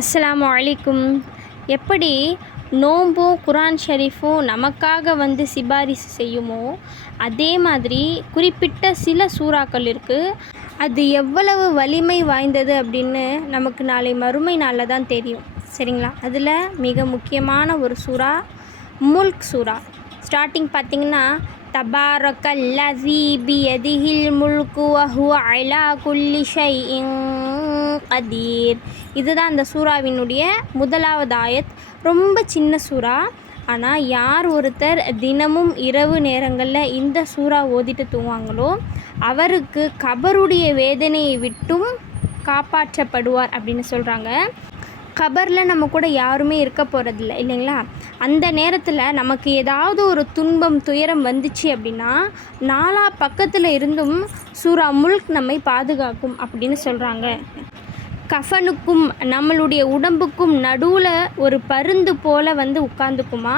அஸ்ஸலாமு அலைக்கும். எப்படி நோன்பும் குரான் ஷரீஃபும் நமக்காக சிபாரிசு செய்யுமோ, அதே மாதிரி குறிப்பிட்ட சில சூறாக்கள் இருக்குது. அது எவ்வளவு வலிமை வாய்ந்தது அப்படின்னு நமக்கு நாளை மறுமை நாளில் தான் தெரியும். சரிங்களா? அதில் மிக முக்கியமான ஒரு சூறா முல்க் சூறா. ஸ்டார்டிங் பார்த்திங்கன்னா, தபாரக்கல்லஸீ பியதிஹில் முல்கு வஹுவ அலா குல்லி ஷைஇன் கதீர். இதுதான் அந்த சூறாவினுடைய முதலாவது ஆயத். ரொம்ப சின்ன சூறா. ஆனால் யார் ஒருத்தர் தினமும் இரவு நேரங்களில் இந்த சூறா ஓதிட்டு தூங்குவாங்களோ அவருக்கு கபருடைய வேதனையை விட்டும் காப்பாற்றப்படுவார் அப்படின்னு சொல்கிறாங்க. கபரில் நம்ம கூட யாருமே இருக்க போகிறதில்ல இல்லைங்களா? அந்த நேரத்தில் நமக்கு ஏதாவது ஒரு துன்பம் துயரம் வந்துச்சு அப்படின்னா நாலா பக்கத்தில் இருந்தும் சூறா முல்க் நம்மை பாதுகாக்கும் அப்படின்னு சொல்கிறாங்க. கஃனுக்கும் நம்மளுடைய உடம்புக்கும் நடுவில் ஒரு பருந்து போல் உட்காந்துக்குமா,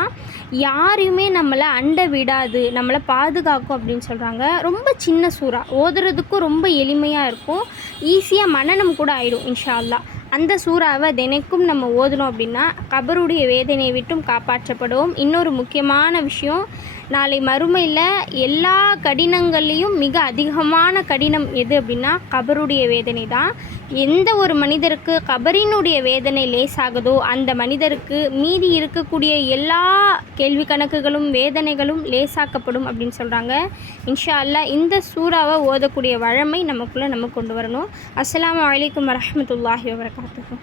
யாரையுமே நம்மளை அண்ட விடாது, நம்மளை பாதுகாக்கும் அப்படின்னு சொல்கிறாங்க. ரொம்ப சின்ன சூறா, ஓதுறதுக்கும் ரொம்ப எளிமையாக இருக்கும், ஈஸியாக மனனம் கூட ஆகிடும் இன்ஷா அல்லாஹ். அந்த சூறாவை தினைக்கும் நம்ம ஓதணும் அப்படின்னா கபருடைய வேதனையை விட்டும் காப்பாற்றப்படுவோம். இன்னொரு முக்கியமான விஷயம், நாளை மறுமையில் எல்லா கடினங்கள்லேயும் மிக அதிகமான கடினம் எது அப்படின்னா கபருடைய வேதனை தான். எந்த ஒரு மனிதருக்கு கபரினுடைய வேதனை லேசாகுதோ அந்த மனிதருக்கு மீதி இருக்கக்கூடிய எல்லா கேள்வி கணக்குகளும் வேதனைகளும் லேசாக்கப்படும் அப்படின்னு சொல்கிறாங்க. இன்ஷா அல்லாஹ் இந்த சூறாவை ஓதக்கூடிய வழமை நமக்குள்ளே நம்ம கொண்டு வரணும். அஸ்ஸலாமு அலைக்கும் வரஹ்மத்துல்லாஹி வபரகாத்துஹு.